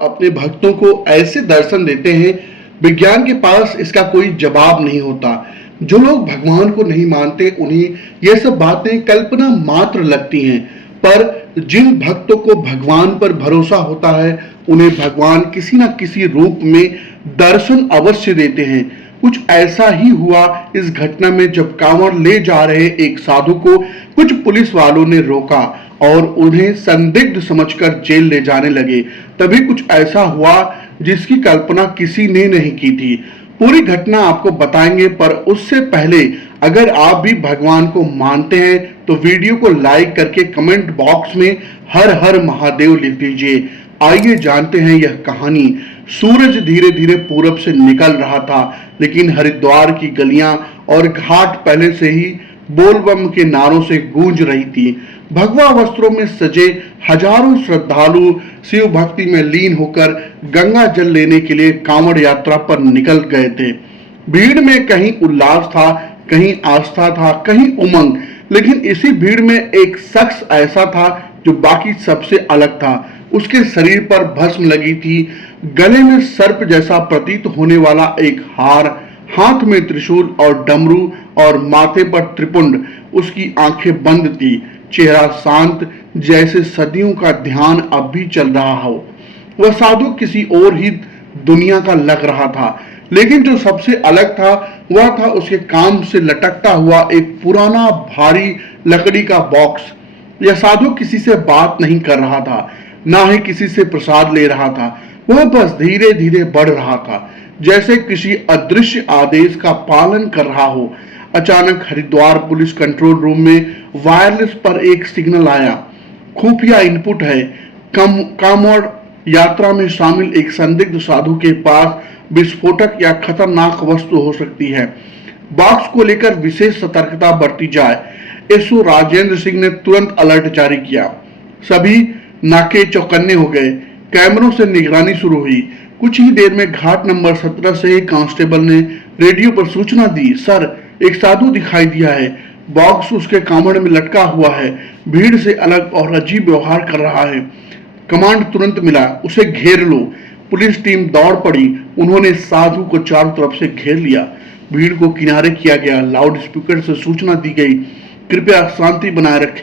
अपने भक्तों को ऐसे दर्शन देते हैं, विज्ञान के पास इसका कोई जवाब नहीं होता। जो लोग भगवान को नहीं मानते उन्हें यह सब बातें कल्पना मात्र लगती हैं, पर जिन भक्तों को भगवान पर भरोसा होता है उन्हें भगवान किसी न किसी रूप में दर्शन अवश्य देते हैं। कुछ ऐसा ही हुआ इस घटना में, जब कांवड़ ले जा रहे एक साधु को कुछ पुलिस वालों ने रोका और उन्हें संदिग्ध समझकर जेल ले जाने लगे। तभी कुछ ऐसा हुआ जिसकी कल्पना किसी ने नहीं की थी। पूरी घटना आपको बताएंगे, पर उससे पहले अगर आप भी भगवान को मानते हैं तो वीडियो को लाइक करके कमेंट बॉक्स में हर हर महादेव लिख दीजिए। आइए जानते हैं यह कहानी। सूरज धीरे धीरे पूरब से निकल रहा था, लेकिन हरिद्वार की गलियां और घाट पहले से ही बोलबम के नारों से गूंज रही थी। भगवा वस्त्रों में सजे हजारों श्रद्धालु शिव भक्ति में लीन होकर गंगा जल लेने के लिए कांवड़ यात्रा पर निकल गए थे। भीड़ में कहीं उल्लास था, कहीं आस्था था, कहीं उमंग, लेकिन इसी भीड़ में एक शख्स ऐसा था जो बाकी सबसे अलग था। उसके शरीर पर भस्म लगी थी, गले में सर्प जैसा प्रतीत होने वाला एक हार, हाथ में त्रिशूल और डमरू और माथे पर त्रिपुंड। उसकी आंखें बंद थी, चेहरा शांत, जैसे सदियों का ध्यान अब भी चल रहा हो। वह साधु किसी और ही दुनिया का लग रहा था, लेकिन जो सबसे अलग था वह था उसके कान से लटकता हुआ एक पुराना भारी लकड़ी का बॉक्स। यह साधु किसी से बात नहीं कर रहा था, ना ही किसी से प्रसाद ले रहा था। वह बस धीरे धीरे बढ़ रहा था, जैसे किसी अदृश्य आदेश का पालन कर रहा हो। अचानक हरिद्वार पुलिस कंट्रोल रूम में वायरलेस पर एक सिग्नल आया। खुफिया इनपुट है, कांवड़ यात्रा में शामिल एक संदिग्ध साधु के पास विस्फोटक या खतरनाक वस्तु हो सकती है। बॉक्स को लेकर विशेष सतर्कता बरती जाए। एसओ राजेंद्र सिंह ने तुरंत अलर्ट जारी किया। सभी नाके चौकन्ने हो गए। कैमरों से निगरानी शुरू हुई। कुछ ही देर में घाट नंबर 17 से एक कांस्टेबल ने रेडियो पर सूचना दी, सर, एक साधु दिखाई दिया है। बॉक्स उसके कांवड़ में लटका हुआ है, भीड़ से अलग और अजीब व्यवहार कर रहा है। कमांड तुरंत मिला, उसे घेर लो। पुलिस टीम दौड़ पड़ी। उन्होंने साधु को चारों तरफ से घेर लिया। भीड़ को किनारे किया गया। लाउड स्पीकर से सूचना दी गई, कृपया शांति बनाए रखें,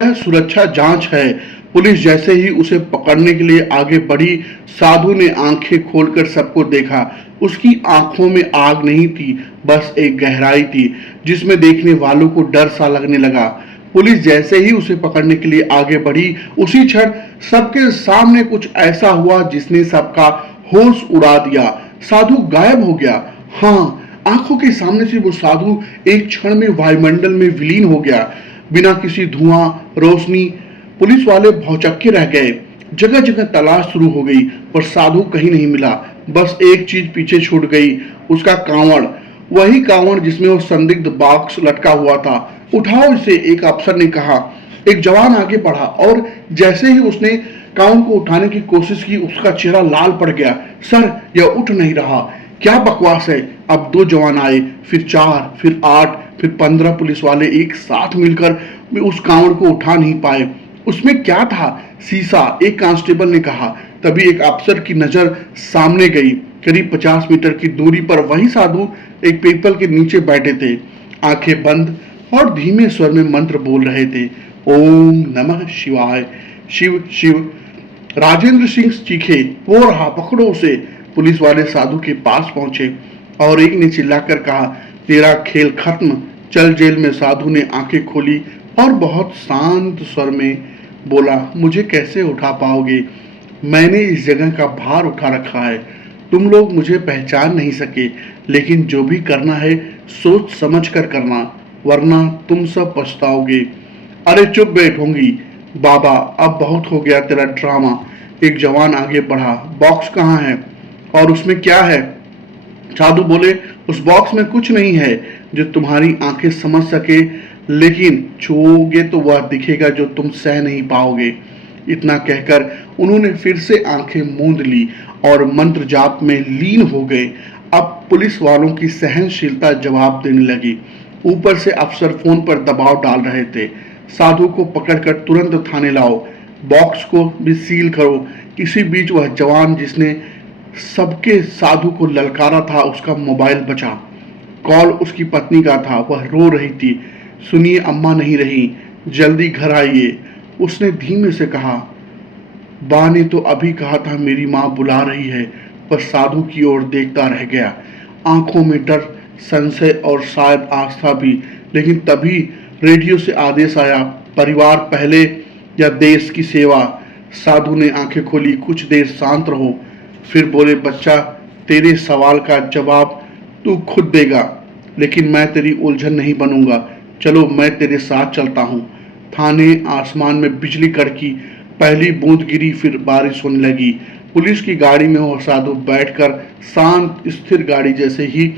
यह सुरक्षा जांच है। पुलिस जैसे ही उसे पकड़ने के लिए आगे बढ़ी, साधु ने आंखें खोलकर सबको देखा। उसकी आंखों में आग नहीं थी, बस एक गहराई थी जिसमें देखने वालों को डर सा लगने लगा। पुलिस जैसे ही उसे पकड़ने के लिए आगे बढ़ी, उसी क्षण सबके सामने कुछ ऐसा हुआ जिसने सबका होश उड़ा दिया। साधु गायब हो गया। हाँ, आंखों के सामने से वो साधु एक क्षण में वायुमंडल में विलीन हो गया, बिना किसी धुआं, रोशनी। पुलिस वाले भौचक्के रह गए। जगह जगह तलाश शुरू हो गई, पर साधु कहीं नहीं मिला। बस एक चीज पीछे छूट गई, उसका कांवड़, वही कांवड़ जिसमें वो संदिग्ध बॉक्स लटका हुआ था। उठाओ इसे, एक अफसर ने कहा। एक जवान आगे बढ़ा और जैसे ही उसने कांवड़ को उठाने की कोशिश की, उसका चेहरा लाल पड़ गया। सर, यह उठ नहीं रहा। क्या बकवास है। अब 2 जवान आए, फिर 4, फिर 8, फिर 15 पुलिस वाले एक साथ मिलकर उस कांवड़ को उठा नहीं पाए। उसमें क्या था? शीशा, एक कांस्टेबल ने कहा। तभी एक अफसर की नजर सामने गई। करीब 50 मीटर की दूरी पर वही साधु एक पीपल के नीचे बैठे थे, आंखें बंद और धीमे स्वर में मंत्र बोल रहे थे, ओम नमः शिवाय, शिव शिव। राजेंद्र सिंह चीखे, वो रहा, पकड़ो उसे। पुलिस वाले साधु के पास पहुंचे और एक ने चिल्लाकर कहा, तेरा खेल खत्म, चल जेल में। साधु ने आंखें खोली और बहुत शांत स्वर में बोला, मुझे कैसे उठा पाओगे? मैंने इस जगह का भार उठा रखा है। तुम लोग मुझे पहचान नहीं सके, लेकिन जो भी करना है सोच समझ कर करना, वरना तुम सब पछताओगे। अरे चुप बैठोगी बाबा, अब बहुत हो गया तेरा ड्रामा। एक जवान आगे बढ़ा, बॉक्स कहाँ है और उसमें क्या है? साधु बोले, उस बॉक्स में कुछ नहीं है जो तुम्हारी आंखें समझ सके, लेकिन छूओगे तो वह दिखेगा जो तुम सह नहीं पाओगे। इतना कहकर उन्होंने फिर से आंखें मूंद ली और मंत्र जाप में लीन हो गए। अब पुलिस वालों की सहनशीलता जवाब देने लगी। ऊपर से अफसर फोन पर दबाव डाल रहे थे, साधु को पकड़कर तुरंत थाने लाओ, बॉक्स को भी सील करो, इसी बीच वह जवान जिसने सबके साधु को ललकारा था, उसका मोबाइल बचा। कॉल उसकी पत्नी का था। वह रो रही थी। सुनिए, अम्मा नहीं रही, जल्दी घर आइए, उसने धीमे से कहा। बा ने तो अभी कहा था मेरी माँ बुला रही है। वह साधु की ओर देखता रह गया, आंखों में डर, संशय और शायद आस्था भी। लेकिन तभी रेडियो से आदेश आया, परिवार पहले या देश की सेवा। साधु ने आंखें खोली, कुछ देर शांत रहो, फिर बोले, बच्चा, तेरे सवाल का जवाब तू खुद देगा, लेकिन मैं तेरी उलझन नहीं बनूंगा। चलो, मैं तेरे साथ चलता हूँ। थाने आसमान में बिजली कड़की, पहली बूंद गिरी, फिर बारिश होने लगी। पुलिस की गाड़ी में वो साधु बैठकर शांत स्थिर गाड़ी जैसे ही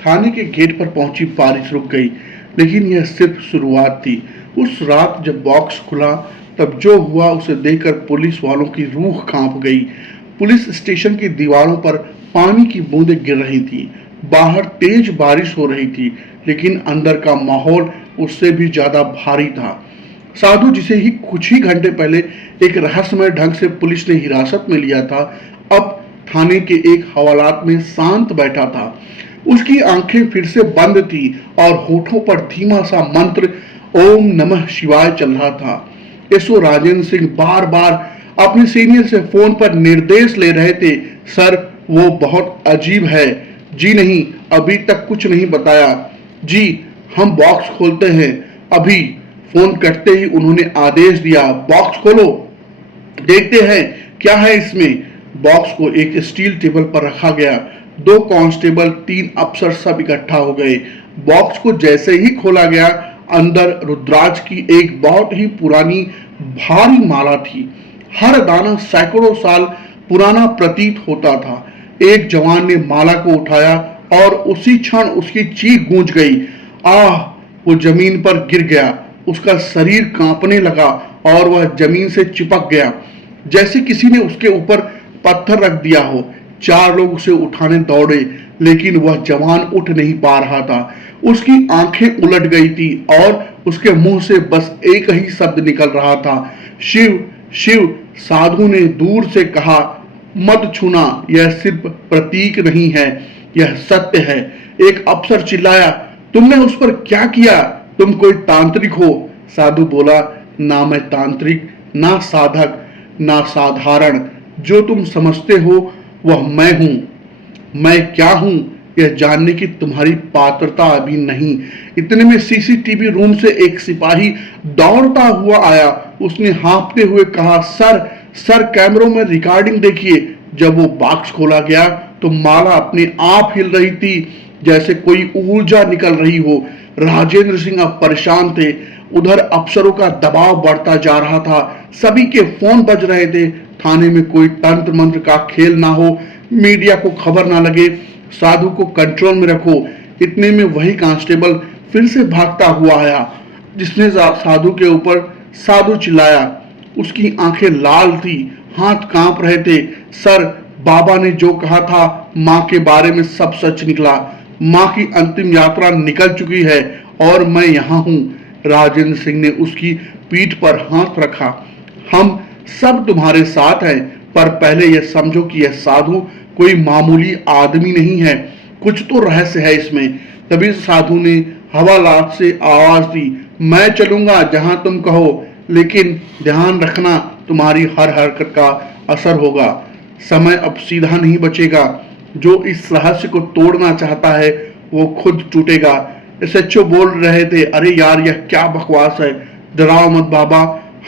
थाने के गेट पर पहुंची, बारिश रुक गई। लेकिन यह सिर्फ शुरुआत थी। उस रात जब बॉक्स खुला, तब जो हुआ उसे देखकर पुलिस वालों की रूह कांप गई। पुलिस स्टेशन की दीवारों पर पानी की बूंदें गिर रही थी। बाहर तेज बारिश हो रही थी, लेकिन अंदर का माहौल उससे भी ज्यादा भारी था। साधु, जिसे ही कुछ ही घंटे पहले एक रहस्यमय ढंग से पुलिस ने हिरासत में लिया था, अब थाने के एक हवालात में शांत बैठा था। उसकी आंखें फिर से बंद थी और होठों पर धीमा सा मंत्र ओम नमः शिवाय चल रहा था। एसओ राजेंद्र सिंह बार बार अपने सीनियर से फोन पर निर्देश ले रहे थे। सर, वो बहुत अजीब है। जी नहीं, अभी तक कुछ नहीं बताया। जी, हम बॉक्स खोलते हैं अभी। फोन कटते ही उन्होंने आदेश दिया, बॉक्स खोलो, देखते हैं क्या है इसमें। बॉक्स को एक स्टील टेबल पर रखा गया। 2 कांस्टेबल, 3 अफसर सब इकट्ठा हो गए। बॉक्स को जैसे ही खोला गया, अंदर रुद्राक्ष की एक बहुत ही पुरानी भारी माला थी। हर दाना सैकड़ों साल पुराना प्रतीत होता था। एक जवान ने माला को उठाया और उसी क्षण उसकी चीख गूंज गई। आह! वो जमीन पर गिर गया। उसका शरीर कांपने लगा और वह जमीन से चिपक गया, जैसे किसी ने उसके ऊपर पत्थर रख दिया हो। 4 लोग उसे उठाने दौड़े, लेकिन वह जवान उठ नहीं पा रहा था। उसकी आंखें उलट गई थी और उसके मुंह से बस एक ही शब्द निकल रहा था, शिव शिव। साधु ने दूर से कहा, मत छूना, यह सिर्फ प्रतीक नहीं है, यह सत्य है। एक अफसर चिल्लाया, तुमने उस पर क्या किया? तुम कोई तांत्रिक हो? साधु बोला, ना मैं तांत्रिक, ना साधक, ना साधारण। जो तुम समझते हो वह मैं हूं। मैं क्या हूं यह जानने की तुम्हारी पात्रता अभी नहीं। इतने में सीसीटीवी रूम से एक सिपाही दौड़ता हुआ आया। उसने हाँफते हुए कहा, सर सर, कैमरों में रिकॉर्डिंग देखिए। जब वो बॉक्स खोला गया तो माला अपने आप हिल रही थी, जैसे कोई ऊर्जा निकल रही हो। राजेंद्र सिंह अब परेशान थे। उधर अफसरों का दबाव बढ़ता जा रहा था। सभी के फोन बज रहे थे। थाने में कोई तंत्र मंत्र का खेल ना हो, मीडिया को खबर ना लगे, साधु को कंट्रोल में रखो। इतने में वही कांस्टेबल फिर से भागता हुआ आया, जिसने साधु के ऊपर साधु चिल्लाया। उसकी आंखें लाल थी, हाथ कांप रहे थे। सर, बाबा ने जो कहा था माँ के बारे में सब सच निकला। माँ की अंतिम यात्रा निकल चुकी है और मैं यहाँ हूँ। राजेंद्र सिंह ने उसकी पीठ पर हाथ रखा। हम सब तुम्हारे साथ हैं, पर पहले यह समझो कि यह साधु कोई मामूली आदमी नहीं है। कुछ तो रहस्य है इसमें। तभी साधु ने हवालात से आवाज दी, मैं चलूंगा जहां तुम कहो, लेकिन ध्यान रखना तुम्हारी हर हरकत का असर होगा। समय अब सीधा नहीं बचेगा। जो इस रहस्य को तोड़ना चाहता है वो खुद टूटेगा। एसएचओ बोल रहे थे, अरे यार, यह क्या बकवास है। डराओ मत बाबा,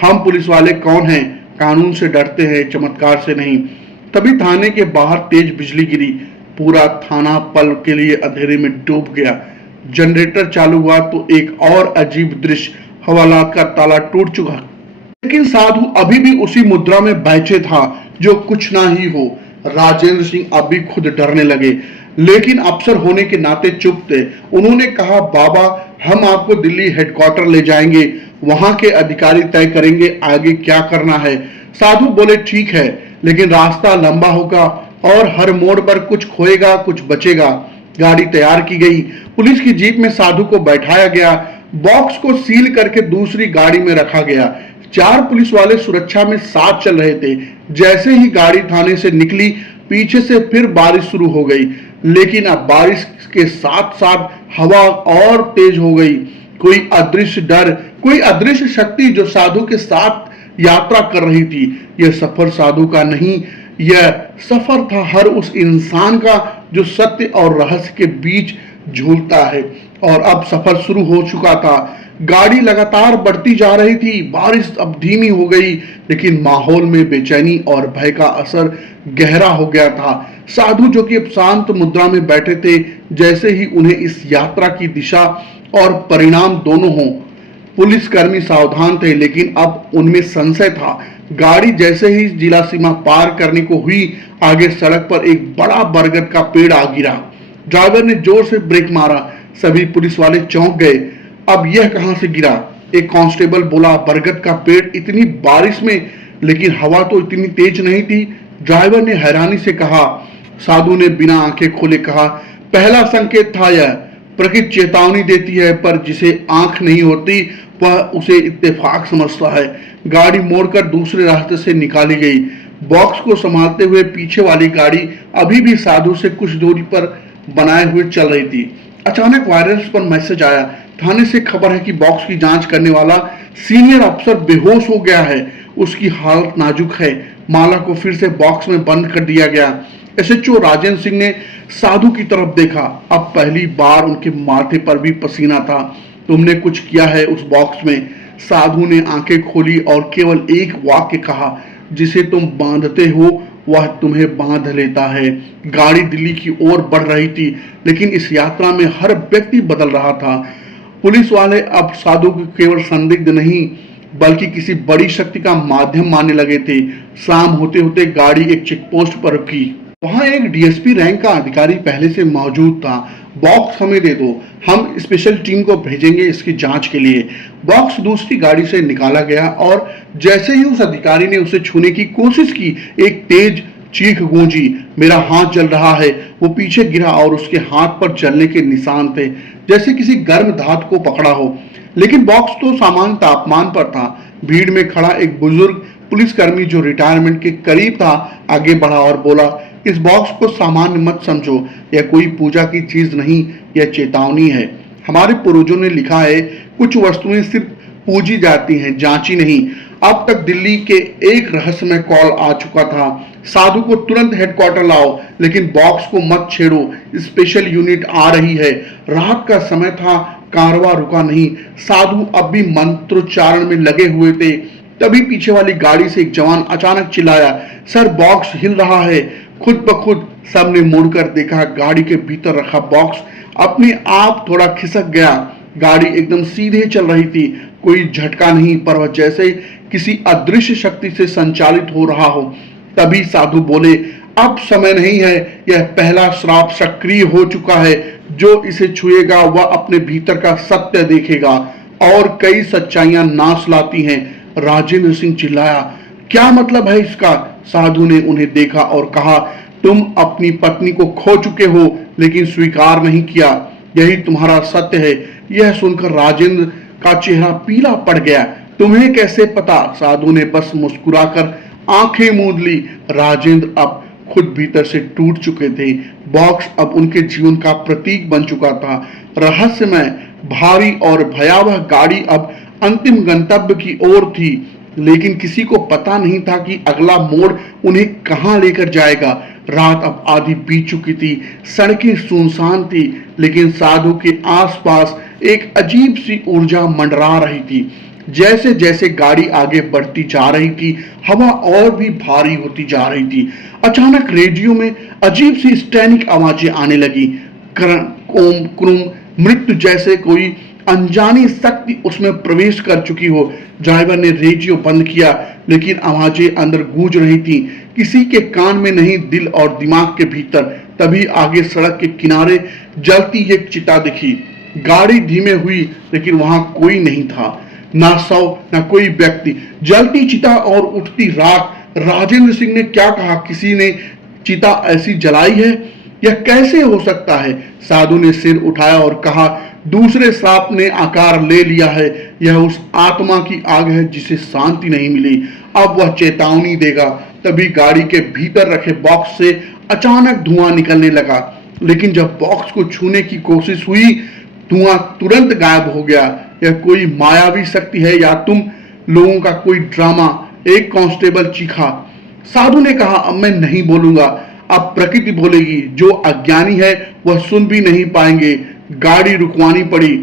हम पुलिस वाले कौन हैं, कानून से डरते हैं, चमत्कार से नहीं। तभी थाने के बाहर तेज बिजली गिरी। पूरा थाना पल के लिए अंधेरे में डूब गया। जनरेटर चालू हुआ तो एक और अजीब दृश्य, हवालात का ताला टूट चुका, लेकिन साधु अभी भी उसी मुद्रा में बैठे था जो कुछ ना ही हो। राजेंद्र सिंह अभी खुद डरने लगे, लेकिन अफसर होने के नाते चुप थे। उन्होंने कहा, बाबा, हम आपको दिल्ली हेडक्वार्टर ले जाएंगे, वहां के अधिकारी तय करेंगे आगे क्या करना है। साधु बोले, ठीक है, लेकिन रास्ता लंबा होगा और हर मोड़ पर कुछ खोएगा कुछ बचेगा। गाड़ी तैयार की गई। पुलिस की जीप में साधु को बैठाया गया। बॉक्स को सील करके दूसरी गाड़ी में रखा गया। 4 पुलिस वाले सुरक्षा में साथ चल रहे थे। जैसे ही गाड़ी थाने से निकली, पीछे से फिर बारिश शुरू हो गई, लेकिन अब बारिश के साथ साथ हवा और तेज हो गई। कोई अदृश्य डर, कोई अदृश्य शक्ति जो साधु के साथ यात्रा कर रही थी। यह सफर साधु का नहीं, यह सफर था हर उस इंसान का जो सत्य और रहस्य के बीच झूलता है। और अब सफर शुरू हो चुका था। गाड़ी लगातार बढ़ती जा रही थी, बारिश अब धीमी हो गई, लेकिन माहौल में बेचैनी और भय का असर गहरा हो गया था। साधु जो कि अब शांत मुद्रा में बैठे थे, जैसे ही उन्हें इस यात्रा की दिशा और परिणाम दोनों हों। पुलिसकर्मी सावधान थे, लेकिन अब उनमें संशय था। गाड़ी जैसे ही जिला सीमा पार करने को हुई, आगे सड़क पर एक बड़ा बरगद का पेड़ आ गिरा। ड्राइवर ने जोर से ब्रेक मारा, सभी पुलिस वाले चौंक गए। अब यह कहां से गिरा? एक कांस्टेबल बोला, बरगद का पेड़ इतनी बारिश में, लेकिन हवा तो इतनी तेज नहीं थी। ड्राइवर ने हैरानी से कहा। साधु ने बिना आंखें खोले कहा, पहला संकेत था यह। प्रकृति चेतावनी देती है, पर जिसे आंख नहीं होती वह उसे इत्तेफाक समझता है। गाड़ी मोड़कर दूसरे रास्ते से निकाली गई। बॉक्स को संभालते हुए पीछे वाली गाड़ी अभी भी साधु से कुछ दूरी पर बनाए हुए चल रही थी। अचानक वायरलेस पर मैसेज आया, थाने से खबर है कि बॉक्स की जांच करने वाला सीनियर अफसर बेहोश हो गया है, उसकी हालत नाजुक है। माला को फिर से बॉक्स में बंद कर दिया गया। एसएचओ राजेंद्र सिंह ने साधु की तरफ देखा। अब पहली बार उनके माथे पर भी पसीना था। तुमने कुछ किया है उस बॉक्स में? साधु ने आंखें खोली और केवल एक वाक्य कहा, जिसे तुम बांधते हो वह तुम्हें बांध लेता है। गाड़ी दिल्ली की ओर बढ़ रही थी, लेकिन इस यात्रा में हर व्यक्ति बदल रहा था। पुलिस वाले अब साधु को केवल संदिग्ध नहीं, बल्कि किसी बड़ी शक्ति का माध्यम मानने लगे थे। शाम होते होते गाड़ी एक चेक पोस्ट पर रुकी। वहां एक डीएसपी रैंक का अधिकारी पहले से मौजूद था। बॉक्स हमें दे दो, हम स्पेशल टीम को भेजेंगे इसकी जांच के लिए। बॉक्स दूसरी गाड़ी से निकाला गया और जैसे ही उस अधिकारी ने उसे छूने की कोशिश की, एक तेज चीख गूंजी, मेरा हाथ जल रहा है। वो पीछे गिरा और उसके हाथ पर जलने के निशान थे, जैसे किसी गर्म धातु को पकड़ा हो। लेकिन बॉक्स तो सामान्य तापमान पर था। भीड़ में खड़ा एक बुजुर्ग पुलिसकर्मी जो रिटायरमेंट के करीब था, आगे बढ़ा और बोला, इस बॉक्स को सामान्य मत समझो, यह कोई पूजा की चीज नहीं, यह चेतावनी है। हमारे पूर्वजों ने लिखा है, कुछ वस्तुएं सिर्फ पूजी जाती हैं, जांची नहीं। अब तक दिल्ली के एक रहस्यमय कॉल आ चुका था, साधु को तुरंत हेडक्वार्टर लाओ, लेकिन बॉक्स को मत छेड़ो, स्पेशल यूनिट आ रही है। रात का समय था, कारवां रुका नहीं। साधु अब भी मंत्रोच्चारण में लगे हुए थे। तभी पीछे वाली गाड़ी से एक जवान अचानक चिल्लाया, सर बॉक्स हिल रहा है। खुद ब खुद सबने मुड़कर देखा, गाड़ी के भीतर रखा बॉक्स अपने आप थोड़ा खिसक गया। गाड़ी एकदम सीधे चल रही थी, कोई झटका नहीं, पर वह जैसे किसी अदृश्य शक्ति से संचालित हो रहा हो। तभी साधु बोले, अब समय नहीं है, यह पहला श्राप सक्रिय हो चुका है। जो इसे छुएगा वह अपने भीतर का सत्य देखेगा और कई सच्चाइयां नाश लाती हैं। राजेंद्र सिंह चिल्लाया, क्या मतलब है इसका? साधु ने उन्हें देखा और कहा, तुम अपनी पत्नी को खो चुके हो, लेकिन स्वीकार नहीं किया, यही तुम्हारा सत्य है। यह सुनकर राजेंद्र का चेहरा पीला पड़ गया। तुम्हें कैसे पता? साधु ने बस मुस्कुराकर आंखें मूंद ली। राजेंद्र अब खुद भीतर से टूट चुके थे। बॉक्स अब उनके जीवन का प्रतीक बन चुका था। रहस्यमय, भारी और भयावह गाड़ी अब अंतिम गंतव्य की ओर थी, लेकिन किसी को पता नहीं था कि अगला मोड़ उन्हें कहां लेकर जाएगा। रात अब आधी बीत चुकी थी, सड़कें सुनसान थी, लेकिन साधु के आसपास एक अजीब सी ऊर्जा मंडरा रही थी। जैसे जैसे गाड़ी आगे बढ़ती जा रही थी, हवा और भी भारी होती जा रही थी। अचानक रेडियो में अजीब सी स्टैनिक आवाजें आने लगी, कोम क्रुम, मृत्यु, जैसे कोई अनजानी शक्ति उसमें प्रवेश कर चुकी हो। ड्राइवर ने रेडियो बंद किया, लेकिन आवाजें अंदर गूंज रही थी, किसी के कान में नहीं, दिल और दिमाग के भीतर। तभी आगे सड़क के किनारे जलती एक चिता दिखी। गाड़ी धीमे हुई, लेकिन वहां कोई नहीं था, ना शव ना कोई व्यक्ति, जलती चिता और उठती राख। राजेंद्र सिंह ने क्या कहा, किसी ने चिता ऐसी जलाई है? यह कैसे हो सकता है? साधु ने सिर उठाया और कहा, दूसरे श्राप ने आकार ले लिया है। यह उस आत्मा की आग है जिसे शांति नहीं मिली। अब वह चेतावनी देगा, तभी गाड़ी के भीतर रखे बॉक्स से अचानक धुआं निकलने लगा, लेकिन जब बॉक्स को छूने की कोशिश हुई, धुआं तुरंत गायब हो गया। यह कोई मायावी शक्ति है या तुम लोगों का कोई ड्रामा? एक कांस्टेबल चीखा। साधु ने कहा, अब मैं नहीं बोलूंगा, अब प्रकृति बोलेगी। जो अज्ञानी है वह सुन भी नहीं पाएंगे। गाड़ी रुकवानी पड़ी।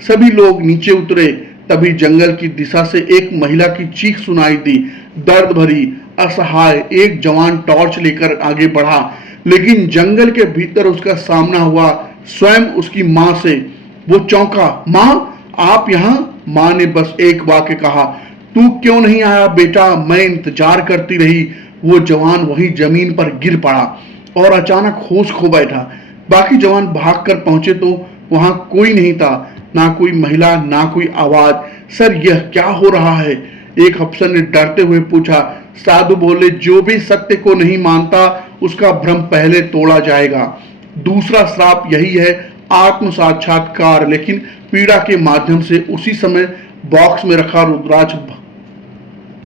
सभी लोग नीचे उतरे। तभी जंगल की दिशा से एक महिला की चीख सुनाई दी, दर्द भरी, असहाय। एक जवान टॉर्च लेकर आगे बढ़ा, लेकिन जंगल के भीतर उसका सामना हुआ स्वयं उसकी मां से। वो चौंका, मां, आप यहाँ? मां ने बस एक वाक्य कहा, तू क्यों नहीं आया बेटा? मैं इंतजार करती रही। वो जवान वहीं जमीन पर गिर पड़ा और अचानक होश खो बैठा। बाकी जवान भागकर पहुंचे तो वहां कोई नहीं था, ना कोई महिला, ना कोई आवाज। सर, यह क्या हो रहा है? एक अफसर ने डरते हुए पूछा। साधु बोले, जो भी सत्य को नहीं मानता उसका भ्रम पहले तोड़ा जाएगा। दूसरा श्राप यही है, आत्म साक्षात्कार, लेकिन पीड़ा के माध्यम से। उसी समय बॉक्स में रखा रुद्राक्ष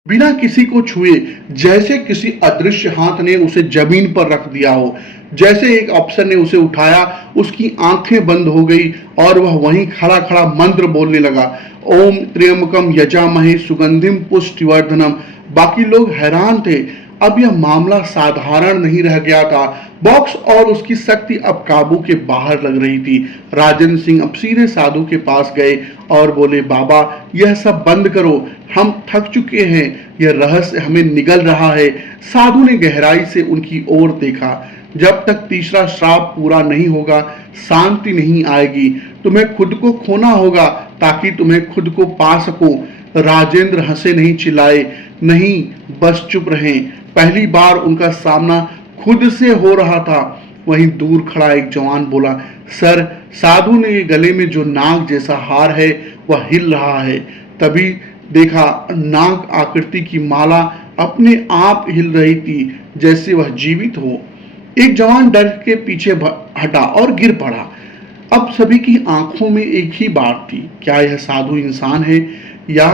बिना किसी को छुए, जैसे किसी अदृश्य हाथ ने उसे जमीन पर रख दिया हो। जैसे एक अफसर ने उसे उठाया, उसकी आंखें बंद हो गई और वह वहीं खड़ा खड़ा मंत्र बोलने लगा, ओम त्र्यंबकम यजामहे सुगंधिम पुष्टिवर्धनम। बाकी लोग हैरान थे। अब यह मामला साधारण नहीं रह गया था। बॉक्स और उसकी शक्ति अब काबू के बाहर लग रही थी। राजेंद्र सिंह अब सीधे साधु के पास गए और बोले, बाबा, यह सब बंद करो, हम थक चुके हैं, यह रहस्य हमें निगल रहा है। साधु ने गहराई से उनकी ओर देखा। जब तक तीसरा श्राप पूरा नहीं होगा, शांति नहीं आएगी। तुम्हें खुद को खोना होगा ताकि तुम्हें खुद को पा सको। राजेंद्र हंसे, नहीं चिल्लाए, नहीं, बस चुप रहें। पहली बार उनका सामना खुद से हो रहा था। वहीं दूर खड़ा एक जवान बोला, सर, साधु ने गले में जो नाग जैसा हार है वह हिल रहा है। तभी देखा, नाग आकृति की माला अपने आप हिल रही थी, जैसे वह जीवित हो। एक जवान डर के पीछे हटा और गिर पड़ा। अब सभी की आंखों में एक ही बात थी, क्या यह साधु इंसान है या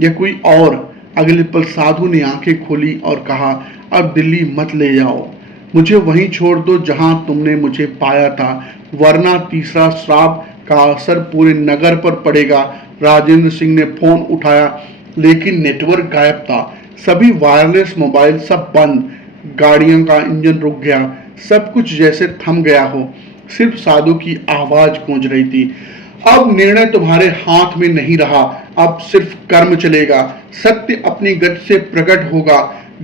यह कोई और? अगले पल साधु ने आंखें खोली और कहा, अब दिल्ली मत ले जाओ, मुझे वहीं छोड़ दो जहां तुमने मुझे पाया था, वरना तीसरा श्राप का असर पूरे नगर पर पड़ेगा। राजेंद्र सिंह ने फोन उठाया, लेकिन नेटवर्क गायब था। सभी वायरलेस मोबाइल सब बंद। गाड़ियों का इंजन रुक गया। सब कुछ जैसे थम गया हो। सिर्फ साधु की आवाज गूंज रही थी, अब निर्णय तुम्हारे हाथ में नहीं रहा, अब सिर्फ कर्म चलेगा। सत्य अपनी गति से प्रकट होगा।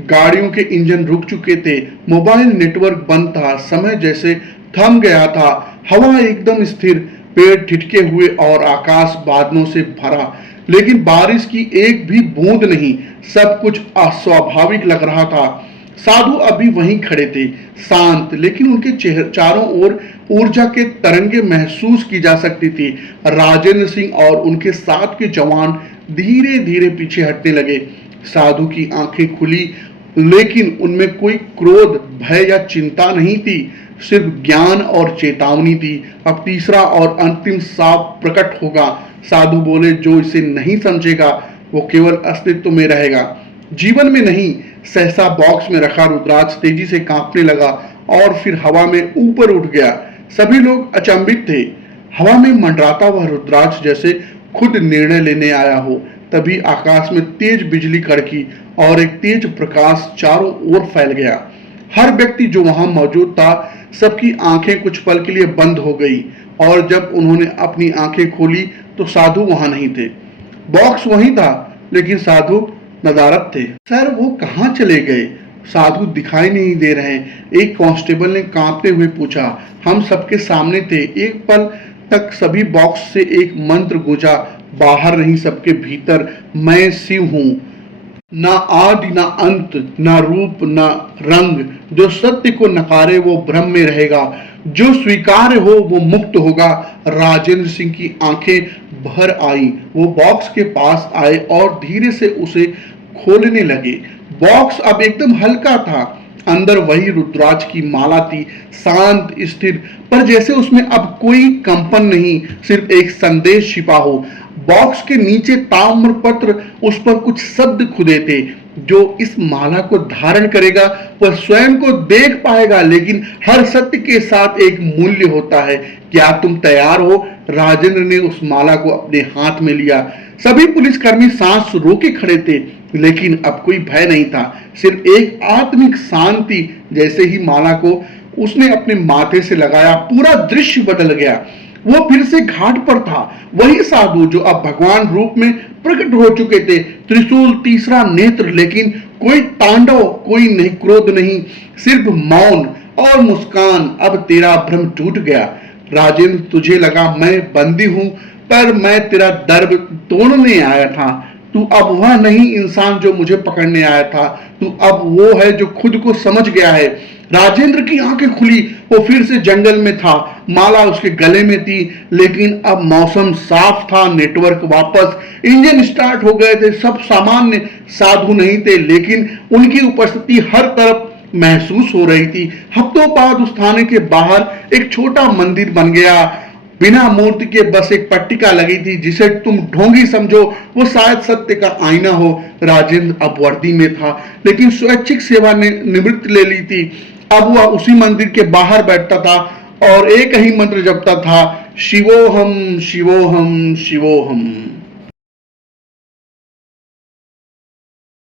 गाड़ियों के इंजन रुक चुके थे, मोबाइल नेटवर्क बंद था, समय जैसे थम गया था। हवा एकदम स्थिर, पेड़ ठिठके हुए और आकाश बादलों से भरा, लेकिन बारिश की एक भी बूंद नहीं। सब कुछ अस्वाभाविक लग रहा था। साधु अभी वहीं खड़े थे, शांत, लेकिन उनके चारों ओर ऊर्जा के तरंगे महसूस की जा सकती थी। राजेंद्र सिंह और उनके साथ के जवान धीरे धीरे पीछे हटने लगे। साधु की आंखें खुली, लेकिन उनमें कोई क्रोध, भय या चिंता नहीं थी, सिर्फ ज्ञान और चेतावनी थी। अब तीसरा और अंतिम श्राप प्रकट होगा। साधु बोले, जो इसे नहीं समझेगा वो केवल अस्तित्व में रहेगा, जीवन में नहीं। सहसा बॉक्स में रखा रुद्राक्ष तेजी से कांपने लगा और फिर हवा में ऊपर उठ गया। सभी लोग अचंभित थे। हवा में मंडराता हुआ रुद्राक्ष जैसे खुद निर्णय लेने आया हो। तभी आकाश में तेज बिजली कड़की और एक तेज प्रकाश चारों ओर फैल गया। हर व्यक्ति जो वहां मौजूद था, सबकी आंखें कुछ पल के लिए बंद हो गई, और जब उन्होंने अपनी आंखें खोली तो साधु वहां नहीं थे। बॉक्स वहीं था, लेकिन साधु नदारद थे। सर, वो कहाँ चले गए? साधु दिखाई नहीं दे रहे। एक कांस्टेबल ने कांपते हुए पूछा। हम सबके सामने थे। एक पल तक सभी बॉक्स से एक मंत्र गूंजा, बाहर नहीं, सबके भीतर। मैं शिव हूं, ना आदि ना अंत, ना रूप ना रंग। जो सत्य को नकारे वो भ्रम में रहेगा, जो स्वीकार्य हो वो मुक्त होगा। राजेंद्र सिंह की आंखें भर आई। वो बॉक्स के पास आए और धीरे से उसे खोलने लगे। बॉक्स अब एकदम हल्का था। अंदर वही रुद्राक्ष की माला थी, शांत, स्थिर, पर जैसे उसमें अब कोई कंपन नहीं, सिर्फ एक संदेश छिपा हो। बॉक्स के नीचे ताम्रपत्र, उस पर कुछ शब्द खुदे थे। जो इस माला को धारण करेगा वह स्वयं को देख पाएगा, लेकिन हर सत्य के साथ एक मूल्य होता है। क्या तुम तैयार हो? राजेंद्र ने उस माला को अपने हाथ में लिया। सभी पुलिसकर्मी सांस रोके खड़े थे, लेकिन अब कोई भय नहीं था, सिर्फ एक आत्मिक शांति। जैसे ही माला को उसने अपने माथे से लगाया, पूरा दृश्य बदल गया। वो फिर से घाट पर था, वही साधु जो अब भगवान रूप में प्रकट हो चुके थे। त्रिशूल, तीसरा नेत्र, लेकिन कोई तांडव, कोई नहीं क्रोध नहीं, सिर्फ मौन और मुस्कान। अब तेरा भ्रम टूट गया राजेंद्र, तुझे लगा मैं बंदी हूं, पर मैं तेरा दर्द तोड़ने आया था। तू अब वह नहीं इंसान जो मुझे पकड़ने आया था, तू अब वो है जो खुद को समझ गया है। राजेंद्र की आंखें खुली, वो फिर से जंगल में था, माला उसके गले में थी, लेकिन अब मौसम साफ था, नेटवर्क वापस, इंजन स्टार्ट हो गए थे, सब सामान्य। साधु नहीं थे, लेकिन उनकी उपस्थिति हर तरफ महसूस हो रही थी। हफ्तों बाद उस थाने के बाहर एक छोटा मंदिर बन गया, बिना मूर्ति के, बस एक पट्टिका लगी थी, जिसे तुम ढोंगी समझो, वो शायद सत्य का आईना हो। राजेंद्र अब वर्दी में था, लेकिन स्वैच्छिक सेवा ने निवृत्ति ले ली थी। अब वह उसी मंदिर के बाहर बैठता था और एक ही मंत्र जपता था, शिवोहम शिवोहम शिवोहम।